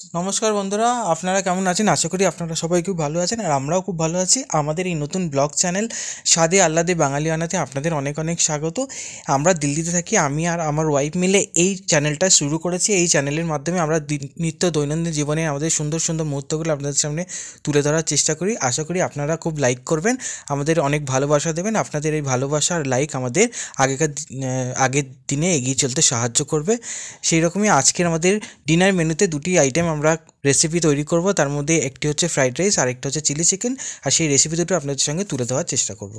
নমস্কার বন্ধুরা, আপনারা কেমন আছেন? আশা করি আপনারা সবাই খুব ভালো আছেন, আর আমরাও খুব ভালো আছি। আমাদের এই নতুন ব্লগ চ্যানেল স্বাদে আহ্লাদে বাঙালিয়ানাতে আপনাদের অনেক অনেক স্বাগত। আমরা দিল্লিতে থাকি, আমি আর আমার ওয়াইফ মিলে এই চ্যানেলটা শুরু করেছি। এই চ্যানেলের মাধ্যমে আমরা নিত্য দৈনন্দিন জীবনে আমাদের সুন্দর সুন্দর মুহূর্তগুলো আপনাদের সামনে তুলে ধরার চেষ্টা করি। আশা করি আপনারা খুব লাইক করবেন, আমাদের অনেক ভালোবাসা দেবেন। আপনাদের এই ভালোবাসা আর লাইক আমাদের আগের দিনে এগিয়ে চলতে সাহায্য করবে। সেই রকমই আজকের আমাদের ডিনার মেনুতে দুটি আইটেম আমরা রেসিপি তৈরি করব। তার মধ্যে একটি হচ্ছে ফ্রাইড রাইস আর একটা হচ্ছে চিলি চিকেন, আর সেই রেসিপি দুটো আপনাদের সঙ্গে তুলে ধরার চেষ্টা করব।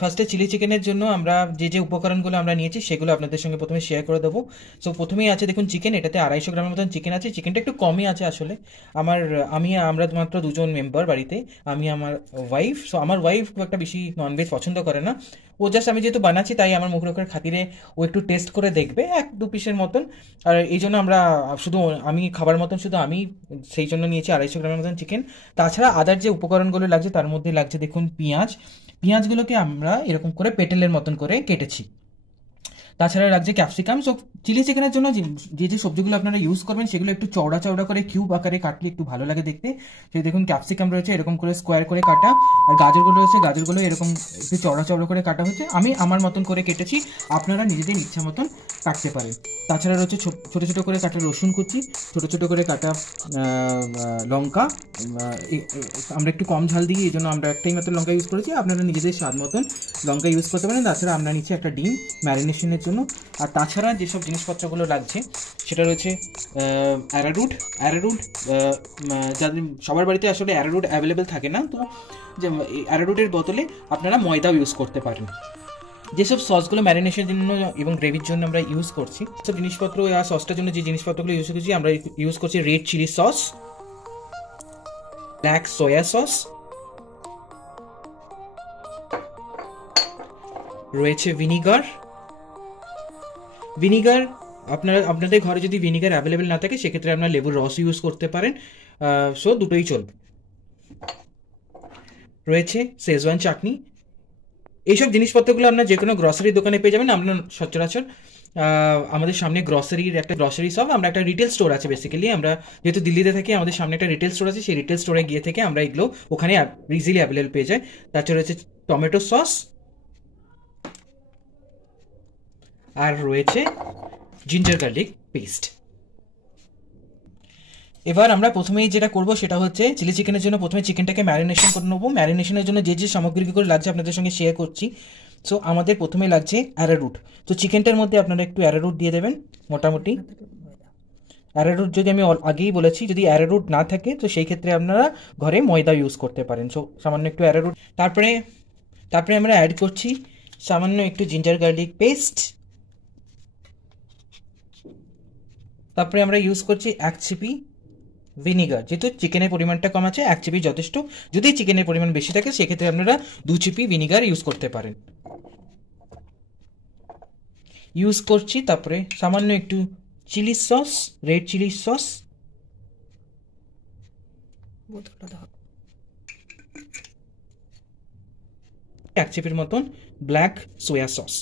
ফার্স্টে চিলি চিকেনের জন্য আমরা যে উপকরণগুলো আমরা নিয়েছি সেগুলো আপনাদের সঙ্গে প্রথমে শেয়ার করে দেবো। সো প্রথমেই আছে দেখুন চিকেন, এটাতে 250 গ্রামের মতন চিকেন আছে। চিকেনটা একটু কমই আছে আসলে। আমরা মাত্র দুজন মেম্বার বাড়িতে, আমি আমার ওয়াইফ। সো আমার ওয়াইফ খুব একটা বেশি ননভেজ পছন্দ করে না। ও জাস্ট আমি যেহেতু বানাচ্ছি তাই আমার মুখ রক্ষার খাতিরে ও একটু টেস্ট করে দেখবে 1-2 পিসের মতন। আর এই জন্য আমরা শুধু আমি খাবার মতন শুধু আমি সেই জন্য নিয়েছি 250 গ্রামের মতন চিকেন। তাছাড়া আদার যে উপকরণগুলো লাগছে তার মধ্যে লাগছে দেখুন পেঁয়াজগুলোকে আমরা এরকম করে পেটেলের মতন করে কেটেছি। তাছাড়া লাগছে ক্যাপসিকাম। সো চিলি চিকেনের জন্য যে সবজিগুলো আপনারা ইউজ করবেন সেগুলো একটু চওড়া চওড়া করে কিউব আকারে কাটলে একটু ভালো লাগে দেখতে। সেই দেখুন ক্যাপসিকাম রয়েছে এরকম করে স্কোয়ার করে কাটা, আর গাজরগুলো রয়েছে গাজরগুলো এরকম একটু চওড়া চওড়া করে কাটা হচ্ছে। আমি আমার মতন করে কেটেছি, আপনারা নিজেদের ইচ্ছা মতন কাটতে পারেন। তাছাড়া রয়েছে ছোটো ছোটো করে কাটা রসুন কুচি, ছোটো ছোটো করে কাটা লঙ্কা। আমরা একটু কম ঝাল দিই, এই জন্য আমরা একটাই মাত্র লঙ্কা ইউজ করেছি। আপনারা নিজেদের স্বাদ মতন লঙ্কা ইউজ করতে পারেন। তাছাড়া আমরা নিচ্ছি একটা ডিম ম্যারিনেশনের জন্য। আর তাছাড়া যেসব জিনিসপত্রগুলো লাগছে সেটা রয়েছে অ্যারারুট। যাদের সবার বাড়িতে আসলে অ্যারারুট অ্যাভেলেবেল থাকে না, তো যে অ্যারারুটের বদলে আপনারা ময়দাও ইউজ করতে পারেন। যেসব সসগুলো ম্যারিনেশনের জন্য এবং গ্রেভির জন্য আমরা ইউজ করছি, সব জিনিসপত্র আর সসটার জন্য যে জিনিসপত্রগুলো ইউজ করছি, আমরা ইউজ করছি red chilli sauce, black soya sauce, রয়েছে ভিনিগার। আপনাদের ঘরে যদি ভিনিগার অ্যাভেলেবেল না থাকে সেক্ষেত্রে আপনারা লেবুর রস ইউজ করতে পারেন। সো দুটোই চলবে। রয়েছে শেজওয়ান চাটনি। এইসব জিনিসপত্রগুলো আপনার যে কোনো গ্রসারির দোকানে পেয়ে যাবেন। আমরা সচরাচর আমাদের সামনে একটা গ্রসারি শপ, আমরা একটা রিটেল স্টোর আছে বেসিক্যালি। আমরা যেহেতু দিল্লিতে থাকি, আমাদের সামনে একটা রিটেল স্টোর আছে, সেই রিটেল স্টোরে গিয়ে থেকে আমরা এগুলো ওখানে ইজিলি অ্যাভেলেবেল পেয়ে যাই। তাছাড়া রয়েছে টমেটো সস, আর রয়েছে জিঞ্জার গার্লিক পেস্ট। এবার আমরা প্রথমেই যেটা করব সেটা হচ্ছে চিলি চিকেনের জন্য প্রথমে চিকেনটাকে ম্যারিনেশন করে নেবো। ম্যারিনেশনের জন্য যে সামগ্রীগুলো লাগছে আপনাদের সঙ্গে শেয়ার করছি। সো আমাদের প্রথমে লাগছে অ্যারারুট। তো চিকেনটার মধ্যে আপনারা একটু অ্যারারুট দিয়ে দেবেন মোটামুটি। অ্যারারুট যদি আমি আগেই বলেছি, যদি অ্যারারুট না থাকে তো সেই ক্ষেত্রে আপনারা ঘরে ময়দা ইউজ করতে পারেন। সো সামান্য একটু অ্যারারুট। তারপরে আমরা অ্যাড করছি সামান্য একটু জিঞ্জার গার্লিক পেস্ট। তারপরে আমরা ইউজ করছি 1 চিপি ভিনিগার। যেহেতু চিকেনের পরিমাণটা কম আছে 1 চিপি যথেষ্ট। যদি চিকেনের পরিমাণ বেশি থাকে সেক্ষেত্রে আপনারা 2 চিপি ভিনিগার ইউজ করতে পারেন। ইউজ করছি তারপরে সামান্য একটু chilli sauce, red chilli sauce, 1 চিপির মতন ব্ল্যাক সোয়া সস।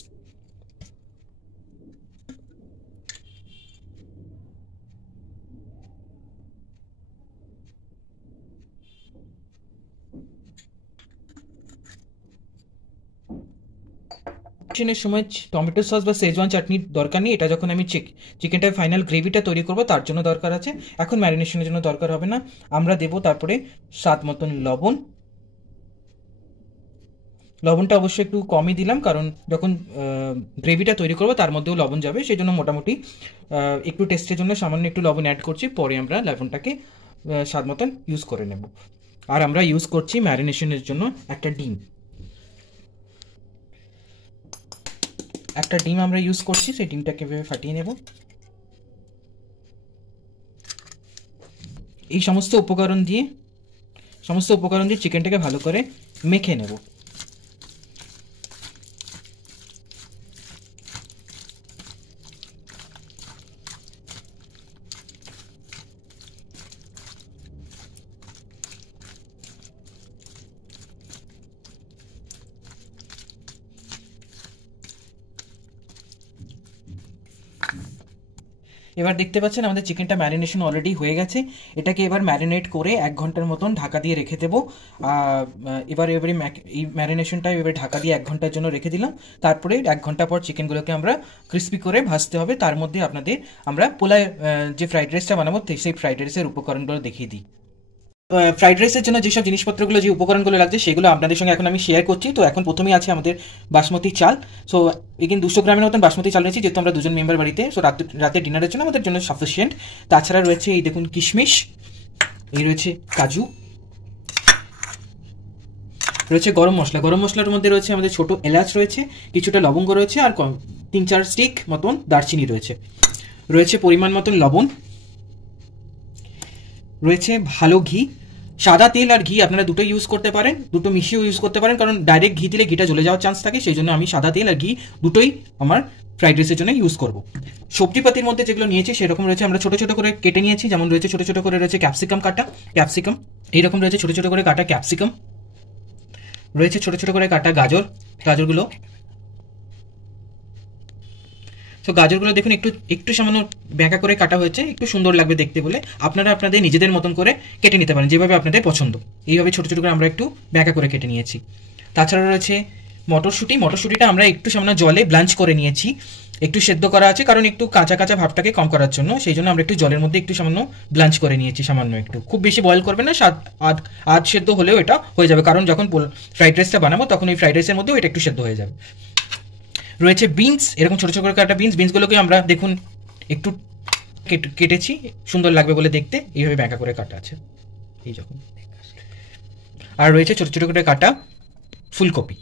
চিকেনের সময় টমেটো সস বা শেজওয়ান চাটনির দরকার নেই। এটা যখন আমি চিকেনটার ফাইনাল গ্রেভিটা তৈরি করব তার জন্য দরকার আছে, এখন ম্যারিনেশনের জন্য দরকার হবে না। আমরা দেব তারপরে স্বাদ মতন লবণ। লবণটা অবশ্যই একটু কমই দিলাম, কারণ যখন গ্রেভিটা তৈরি করবো তার মধ্যেও লবণ যাবে, সেই জন্য মোটামুটি একটু টেস্টের জন্য সামান্য একটু লবণ অ্যাড করছি। পরে আমরা লবণটাকে স্বাদ মতন ইউজ করে নেব। আর আমরা ইউজ করছি ম্যারিনেশনের জন্য একটা ডিম আমরা ইউজ করছি। সেই ডিমটাকে ভেবে ফাটিয়ে নেব। এই সমস্ত উপকরণ দিয়ে চিকেনটাকে ভালো করে মেখে নেব। এবার দেখতে পাচ্ছেন আমাদের চিকেনটা ম্যারিনেশন অলরেডি হয়ে গেছে। এটাকে এবার ম্যারিনেট করে 1 ঘন্টার মতন ঢাকা দিয়ে রেখে দেবো। এবারে এই ম্যারিনেশনটা এবার ঢাকা দিয়ে 1 ঘন্টার জন্য রেখে দিলাম। তারপরে 1 ঘন্টা পর চিকেনগুলোকে আমরা ক্রিস্পি করে ভাজতে হবে। তার মধ্যে আপনাদের আমরা পোলাও যে ফ্রাইড রাইসটা বানাবো সেই ফ্রাইড রাইসের উপকরণগুলো দেখিয়ে দিই। ফ্রাইড রাইসের জন্য যেসব জিনিসপত্রগুলো, যে উপকরণগুলো লাগছে সেগুলো আপনাদের সঙ্গে এখন আমি শেয়ার করছি। তো এখন প্রথমেই আছে আমাদের বাসমতি চাল। সো এখানে 200 গ্রামের মতন বাসমতি চাল রয়েছে, যেহেতু আমরা 2 জন মেম্বার বাড়িতে। সো রাতে ডিনারের জন্য আমাদের জন্য সাফিসিয়েন্ট। তাছাড়া রয়েছে এই দেখুন কিশমিশ, এই রয়েছে কাজু, রয়েছে গরম মশলা। গরম মশলার মধ্যে রয়েছে আমাদের ছোট এলাচ রয়েছে, কিছুটা লবঙ্গ রয়েছে, আর 3-4 স্টিক মতন দারচিনি রয়েছে। রয়েছে পরিমাণ মতন লবণ, রয়েছে ভালো ঘি। সাদা তেল আর ঘি আপনারা দুটো ইউজ করতে পারেন, দুটো মিশিয়েও ইউজ করতে পারেন, কারণ ডাইরেক্ট ঘি দিলে ঘিটা জ্বলে যাওয়ার চান্স থাকে। সেই জন্য আমি সাদা তেল আর ঘি দুটোই আমার ফ্রাইড রাইসের জন্য ইউজ করব। সবজিপাতির মধ্যে যেগুলো নিয়েছি সেরকম রয়েছে, আমরা ছোট ছোট করে কেটে নিয়েছি। যেমন রয়েছে ছোট ছোট করে রয়েছে ক্যাপসিকাম কাটা, ক্যাপসিকাম এইরকম রয়েছে ছোট ছোট করে কাটা ক্যাপসিকাম, রয়েছে ছোট ছোট করে কাটা গাজর, গাজরগুলো। তো গাজরগুলো দেখুন একটু সামান্য ব্যাকা করে কাটা হয়েছে, একটু সুন্দর লাগবে দেখতে বলে। আপনারা আপনাদের নিজেদের মতন করে কেটে নিতে পারেন, যেভাবে আপনাদের পছন্দ। এইভাবে ছোট ছোট করে আমরা একটু ব্যাকা করে কেটে নিয়েছি। তাছাড়া রয়েছে মটরশুঁটি। মটরশুঁটিটা আমরা একটু সামান্য জলে ব্লাঞ্চ করে নিয়েছি, একটু সেদ্ধ করা আছে, কারণ একটু কাঁচা কাঁচা ভাবটাকে কম করার জন্য। সেই জন্য আমরা একটু জলের মধ্যে একটু সামান্য ব্লাঞ্চ করে নিয়েছি, সামান্য একটু, খুব বেশি বয়েল করবেন না, আধ সেদ্ধ হলেও এটা হয়ে যাবে, কারণ যখন ফ্রাইড রাইসটা বানাবো তখন ওই ফ্রাইড রাইসের মধ্যেও এটা একটু সেদ্ধ হয়ে যাবে। রয়েছে বিনস, এরকম ছোট ছোট করে কাটা বিনসগুলোকে আমরা দেখুন একটু কেটেছি, সুন্দর লাগবে বলে দেখতে, এইভাবে ব্যাঁকা করে কাটা আছে এই যখন। আর রয়েছে ছোট ছোট করে কাটা ফুলকপি।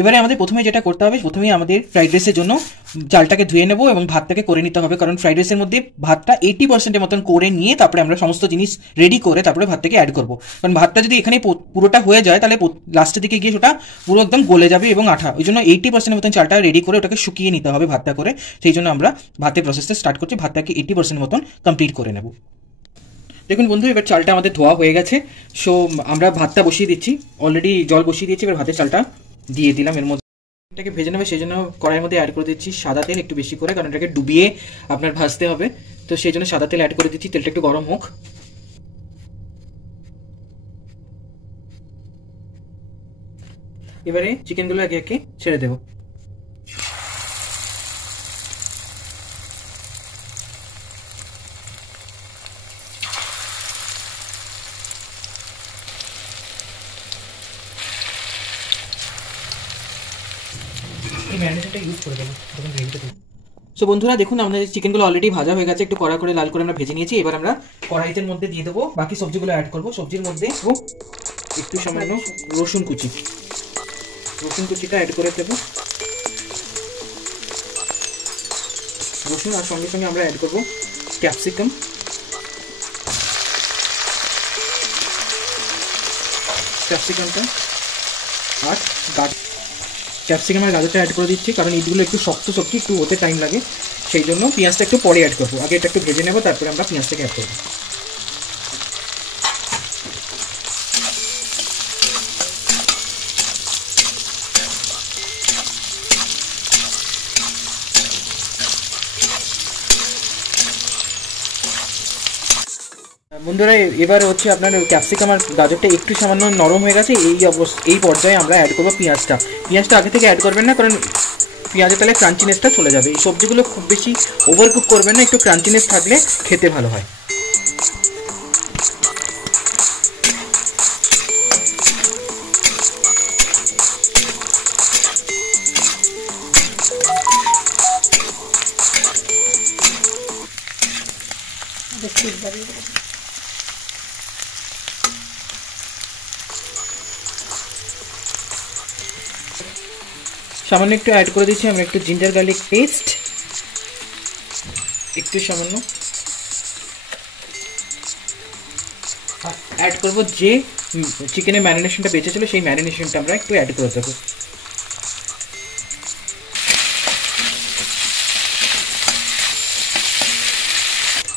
এবারে আমাদের প্রথমে যেটা করতে হবে, প্রথমেই আমাদের ফ্রাইড রাইসের জন্য চালটাকে ধুয়ে নেবো এবং ভাতটাকে করে নিতে হবে, কারণ ফ্রাইড রাইসের মধ্যে ভাতটা 80% মতন করে নিয়ে তারপরে আমরা সমস্ত জিনিস রেডি করে তারপরে ভাতটাকে অ্যাড করবো। কারণ ভাতটা যদি এখানে পুরোটা হয়ে যায় তাহলে লাস্টের দিকে গিয়ে ওটা পুরো একদম গলে যাবে এবং আঠা। ওই জন্য 80% মতন চালটা রেডি করে ওটাকে শুকিয়ে নিতে হবে ভাতটা করে। সেই জন্য আমরা ভাতের প্রসেসটা স্টার্ট করছি, ভাতটাকে 80% মতন কমপ্লিট করে নেব। দেখুন বন্ধু, এবার চালটা আমাদের ধোয়া হয়ে গেছে। সো আমরা ভাতটা বসিয়ে দিচ্ছি, অলরেডি জল বসিয়ে দিয়েছি। এবার ভাতের চালটা দিয়ে দিলাম, এর মধ্যে এটাকে ভেজে নেবে। সেই জন্য কড়াইয়ের মধ্যে অ্যাড করে দিচ্ছি সাদা তেল একটু বেশি করে, কারণ এটাকে ডুবিয়ে আপনার ভাজতে হবে। তো সেই জন্য সাদা তেল অ্যাড করে দিচ্ছি, তেলটা একটু গরম হোক। এবারে চিকেনগুলো একে একে ছেড়ে দেবো। সো বন্ধুরা দেখুন, আমাদের চিকেনগুলো অলরেডি ভাজা হয়ে গেছে, একটু কড়া করে লাল করে আমরা ভেজে নিয়েছি। এবার আমরা কড়াইতের মধ্যে দিয়ে দেবো, বাকি সবজিগুলো অ্যাড করবো। সবজির মধ্যে একটু সামান্য রসুন কুচিটা অ্যাড করে দেবো, রসুন। আর সঙ্গে সঙ্গে আমরা অ্যাড করবো ক্যাপসিকামটা আর ক্যাপসিকাম আর গাজরটা অ্যাড করে দিচ্ছি, কারণ এইগুলো একটু শক্ত সবজি, একটু হতে টাইম লাগে। সেই জন্য পেঁয়াজটা একটু পরে অ্যাড করবো, আগে এটা একটু ভেজে নেবো, তারপরে আমরা পেঁয়াজটাকে অ্যাড করবো। বন্ধুরা এবার হচ্ছে আপনার ক্যাপসিকাম আর গাজরটা একটু সামান্য নরম হয়ে গেছে, এই পর্যায়ে আমরা অ্যাড করবো পেঁয়াজটা আগে থেকে অ্যাড করবেন না, কারণ পেঁয়াজের তাহলে ক্রাঞ্চিনেসটা চলে যাবে। এই সবজিগুলো খুব বেশি ওভারকুক করবেন না, একটু ক্রাঞ্চিনেস থাকলে খেতে ভালো হয়। সামান্য একটু অ্যাড করে দিচ্ছি আমরা একটু জিঞ্জার গার্লিক পেস্ট, একটু সামান্য অ্যাড করবো। যে চিকেনের ম্যারিনেশনটা বেঁচে ছিল সেই ম্যারিনেশনটা আমরা একটু অ্যাড করে দেবো।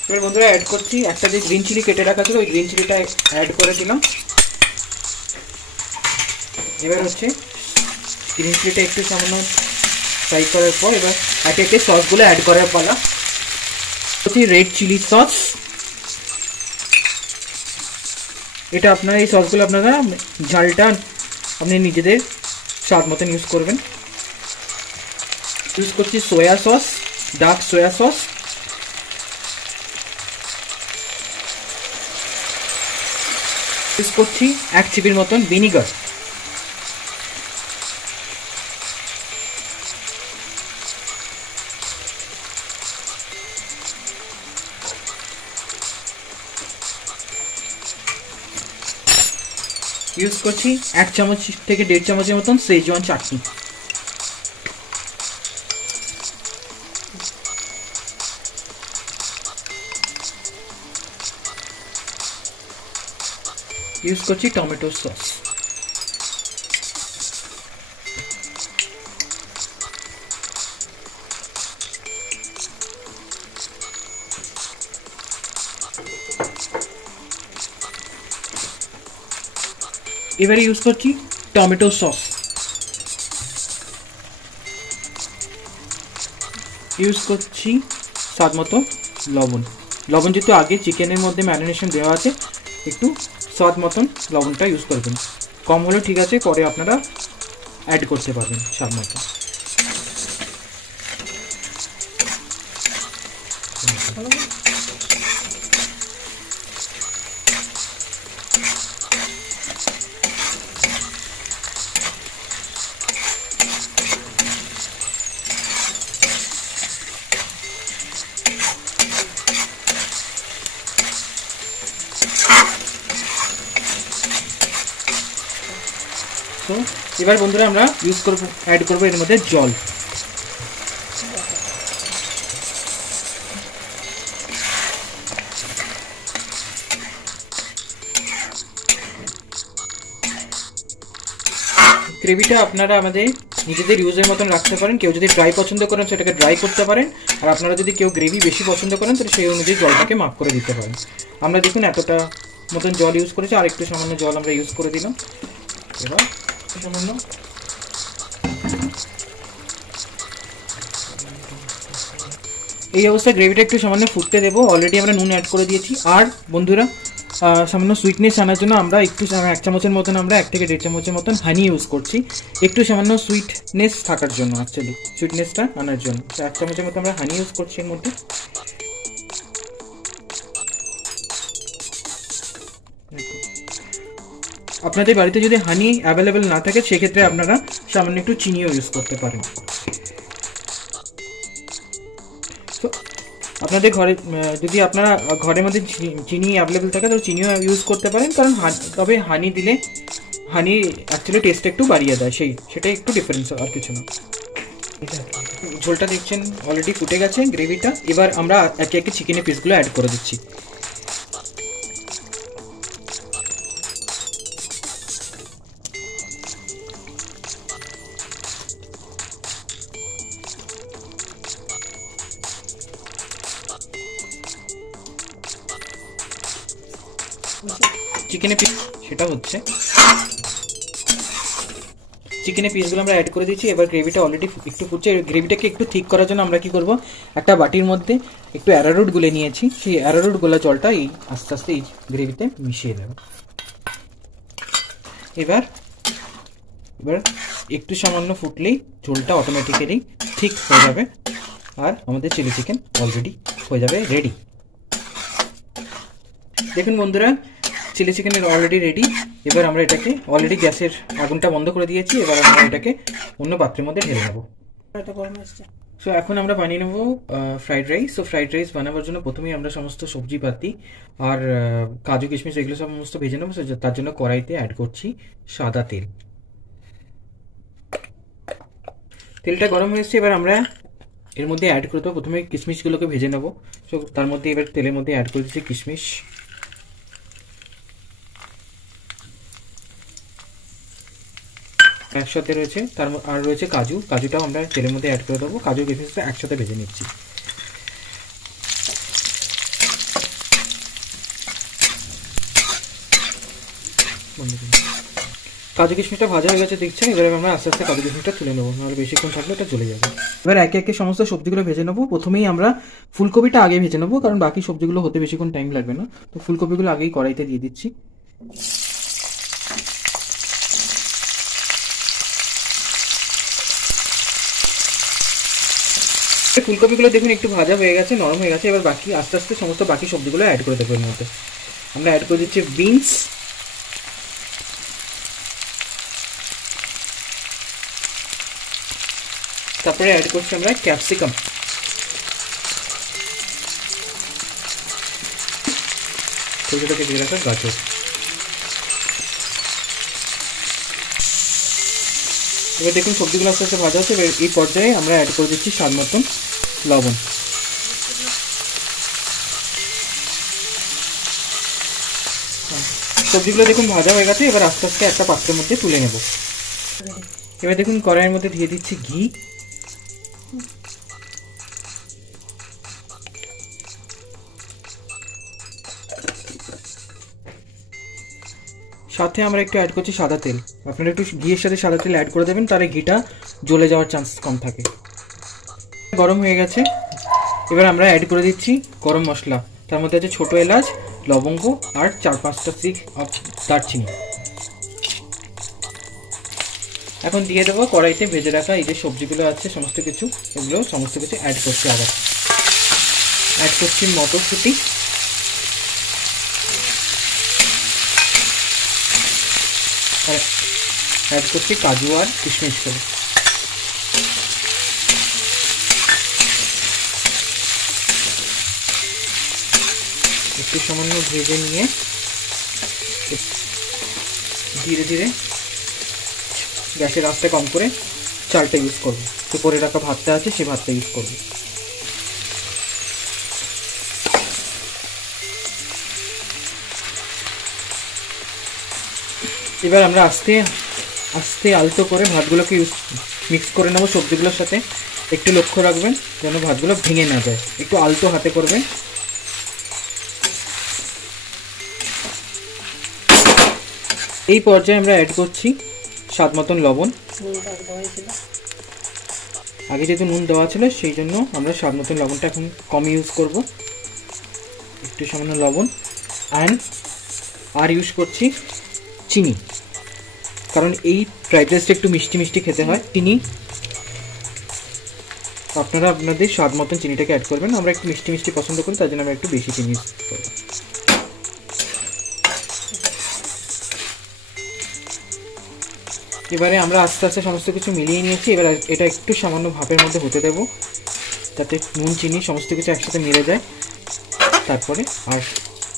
এবার বন্ধুরা অ্যাড করছি একটা যে গ্রিন চিলি কেটে রাখা ছিল, ওই গ্রিন চিলিটা অ্যাড করে দিলাম। এবার হচ্ছে গ্রিন চিলিটা একটু সামান্য ফ্রাই করার পর এবার একে একে সসগুলো অ্যাড করার পালা। রেড চিলি সস, এটা আপনারা এই সসগুলো আপনারা ঝালটা আপনি নিজেদের স্বাদ মতন ইউজ করবেন। ইউজ করছি সোয়া সস, ডার্ক সোয়া সস, ইউজ করছি 1 চিপির মতন ভিনিগার, ইউজ করছি 1 চামচ থেকে 1.5 চামচের মতন সেজওয়ান চাটনি, ইউজ করছি টমেটো সস, এবারে ইউজ করছি টমেটো সস, ইউজ করছি স্বাদ মতো লবণ। লবণ যেহেতু আগে চিকেনের মধ্যে ম্যারিনেশন দেওয়া আছে, একটু স্বাদ মতন লবণটা ইউজ করবেন, কম হলেও ঠিক আছে, পরে আপনারা অ্যাড করতে পারবেন স্বাদ মতো। তো এবার বন্ধুরা আমরা ইউজ করব, অ্যাড করব এর মধ্যে জল। গ্রেভিটা আপনারা আমাদের নিজেদের ইউজের মতন রাখতে পারেন, কেউ যদি ড্রাই পছন্দ করেন সেটাকে ড্রাই করতে পারেন, আর আপনারা যদি কেউ গ্রেভি বেশি পছন্দ করেন তাহলে সেই অনুযায়ী জলটাকে মাপ করে দিতে পারেন। আমরা দেখুন এতটা মতন জল ইউজ করেছি, আর একটু সামান্য জল আমরা ইউজ করে দিলাম। এবার সামান্য এই অবস্থায় গ্রেভিটা একটু সামান্য ফুটতে দেবো। অলরেডি আমরা নুন অ্যাড করে দিয়েছি। আর বন্ধুরা সামান্য সুইটনেস আনার জন্য আমরা একটু 1 চামচের মতন, আমরা 1 থেকে 1.5 চামচের মতন হানি ইউজ করছি, একটু সামান্য সুইটনেস থাকার জন্য, অ্যাকচুয়ালি সুইটনেসটা আনার জন্য। তো 1 চামচের মতো আমরা হানি ইউজ করছি এর মধ্যে। আপনাদের বাড়িতে যদি হানি অ্যাভেলেবেল না থাকে সেক্ষেত্রে আপনারা সামান্য একটু চিনিও ইউজ করতে পারেন। আপনাদের ঘরে যদি আপনারা ঘরের মধ্যে চিনি অ্যাভেলেবেল থাকে তাহলে চিনিও ইউজ করতে পারেন, কারণ তবে হানি দিলে হানি অ্যাকচুয়ালি টেস্টটা একটু বাড়িয়ে দেয়, সেটাই একটু ডিফারেন্স, আর কিছু না। ঝোলটা দেখছেন অলরেডি ফুটে গেছে গ্রেভিটা। এবার আমরা একে একে চিকেনের পিসগুলো অ্যাড করে দিচ্ছি। চিকেনের পিস সেটা হচ্ছে চিকেনের পিসগুলো আমরা অ্যাড করে দিচ্ছি। এবার গ্রেভিটা অলরেডি একটু ফুটছে। গ্রেভিটাকে একটু ঠিক করার জন্য আমরা কি করব, একটা বাটির মধ্যে একটু অ্যারারুট গুলে নিয়েছি, সেই অ্যারারুট গোলা জলটা এই আস্তে আস্তে এই গ্রেভিতে মিশিয়ে দেব। এবার একটু সামান্য ফুটলেই ঝোলটা অটোমেটিক্যালি ঠিক হয়ে যাবে, আর আমাদের চিলি চিকেন অলরেডি হয়ে যাবে রেডি। দেখুন বন্ধুরা, চিলি চিকেন অলরেডি রেডি। এবার আমরা এটাকে অলরেডি গ্যাসের আগুনটা বন্ধ করে দিয়েছি। এবার আমরা এটাকে অন্য পাত্রের মধ্যে ঢেলে নেব। সো এখন আমরা বানিয়ে নেব fried rice. So fried rice বানাবার জন্য প্রথমেই আমরা সমস্ত সবজিপাতি আর কাজু কিশমিশ এগুলো সমস্ত ভেজে নেবো। তার জন্য কড়াইতে অ্যাড করছি সাদা তেল। তেলটা গরম হয়ে এসছে, এবার আমরা এর মধ্যে অ্যাড করে দেবো। প্রথমে কিশমিশগুলোকে ভেজে নেবো। সো তার মধ্যে এবার তেলের মধ্যে অ্যাড করে দিচ্ছি কিশমিশ, একসাথে রয়েছে। আর রয়েছে কাজু, কাজুটাও আমরা তেলের মধ্যে অ্যাড করে দেবো। কাজু কিশমিশটা একসাথে ভেজে নিচ্ছি। কাজু কিশমিশটা ভাজা হয়ে গেছে দেখছেন, এবারে আমরা আস্তে আস্তে কাজু কিশমিশটা তুলে নেবো, নাহলে বেশিক্ষণ থাকলে এটা চলে যাবে। এবার একে একে সমস্ত সবজিগুলো ভেজে নেবো। প্রথমেই আমরা ফুলকপিটা আগে ভেজে নেবো, কারণ বাকি সবজিগুলো হতে বেশিক্ষণ টাইম লাগবে না। তো ফুলকপিগুলো আগেই কড়াইতে দিয়ে দিচ্ছি। ফুলকপিগুলো দেখুন একটু ভাজা হয়ে গেছে, নরম হয়ে গেছে। এবার বাকি আস্তে আস্তে সমস্ত বাকি সবজিগুলো অ্যাড করে দেবো। এর মধ্যে আমরা অ্যাড করে দিচ্ছি বিনস, তারপরে অ্যাড করছি আমরা ক্যাপসিকাম, ছোটো ছোটো কেটে রাখা গাজর। এবার দেখুন সবজিগুলো আস্তে আস্তে ভাজা হচ্ছে। এবার এই পর্যায়ে আমরা অ্যাড করে দিচ্ছি স্বাদ মতন লবণ। সবজিগুলো দেখুন ভাজা হয়ে গেছে। এবার আস্তে আস্তে একটা পাত্রের মধ্যে তুলে নেব। এবার দেখুন কড়াইয়ের মধ্যে দিয়ে দিচ্ছি ঘি, সাথে আমরা একটু অ্যাড করছি সাদা তেল। আপনারা একটু ঘিয়ের সাথে সাদা তেল অ্যাড করে দেবেন, তাহলে ঘিটা জ্বলে যাওয়ার চান্স কম থাকে। গরম হয়ে গেছে, এবার আমরা অ্যাড করে দিচ্ছি গরম মশলা। তার মধ্যে আছে ছোটো এলাচ, লবঙ্গ আর 4-5টা স্টিক অফ দারচিনি। এখন দিয়ে দেবো কড়াইতে ভেজে রাখা এই যে সবজিগুলো আছে সমস্ত কিছু, এগুলো সমস্ত কিছু অ্যাড করছি। আবার অ্যাড করছি মটরশুঁটি, আর অ্যাড করছি কাজু আর কিশমিশ করে। একটু সামান্য ভেজে নিয়ে ধীরে ধীরে গ্যাসের আঁচটা কম করে চালটা ইউজ করবো। তো করে রাখা ভাতটা আছে সেই ভাতটা ইউজ করবো। এবার আমরা আস্তে আস্তে আলতো করে ভাতগুলোকে মিক্স করে নেবো সবজিগুলোর সাথে। একটু লক্ষ্য রাখবেন যেন ভাতগুলো ভেঙে না যায়, একটু আলতো হাতে করবেন। এই পর্যায়ে আমরা অ্যাড করছি স্বাদ মতন লবণ। আগে যেহেতু নুন দেওয়া ছিল সেই জন্য আমরা স্বাদ মতন লবণটা এখন কম ইউজ করব। একটু সামান্য লবণ আর ইউজ করছি চিনি, কারণ এই ফ্রাইড রাইসটা একটু মিষ্টি মিষ্টি খেতে হয়। চিনি আপনারা আপনাদের স্বাদ মতন চিনিটাকে অ্যাড করবেন। আমরা একটু মিষ্টি মিষ্টি পছন্দ করি, তার জন্য আমরা একটু বেশি চিনি ইউজ করব। এবারে আমরা আস্তে আস্তে সমস্ত কিছু মিলিয়ে নিয়েছি। এবার এটা একটু সামান্য ভাপের মধ্যে হতে দেবো, যাতে নুন চিনি সমস্ত কিছু একসাথে মিলে যায়। তারপরে আর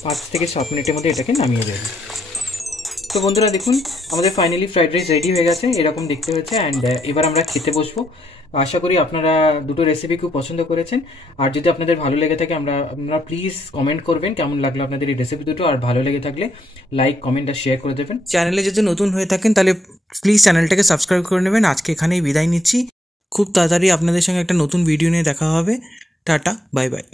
5 থেকে 7 মিনিটের মধ্যে এটাকে নামিয়ে দেবো। তো বন্ধুরা দেখুন আমাদের ফাইনালি ফ্রাইড রাইস রেডি হয়ে গেছে, এরকম দেখতে হয়েছে। অ্যান্ড এবার আমরা খেতে বসবো। আশা করি আপনারা দুটো রেসিপি খুব পছন্দ করেছেন। আর যদি আপনাদের ভালো লেগে থাকে আপনারা প্লিজ কমেন্ট করবেন কেমন লাগলো আপনাদের এই রেসিপি দুটো। আর ভালো লেগে থাকলে লাইক, কমেন্ট আর শেয়ার করে দেবেন। চ্যানেলে যদি নতুন হয়ে থাকেন তাহলে প্লিজ চ্যানেলটাকে সাবস্ক্রাইব করে নেবেন। আজকে এখানেই বিদায় নিচ্ছি। খুব তাড়াতাড়ি আপনাদের সঙ্গে একটা নতুন ভিডিও নিয়ে দেখা হবে। Tata, bye bye.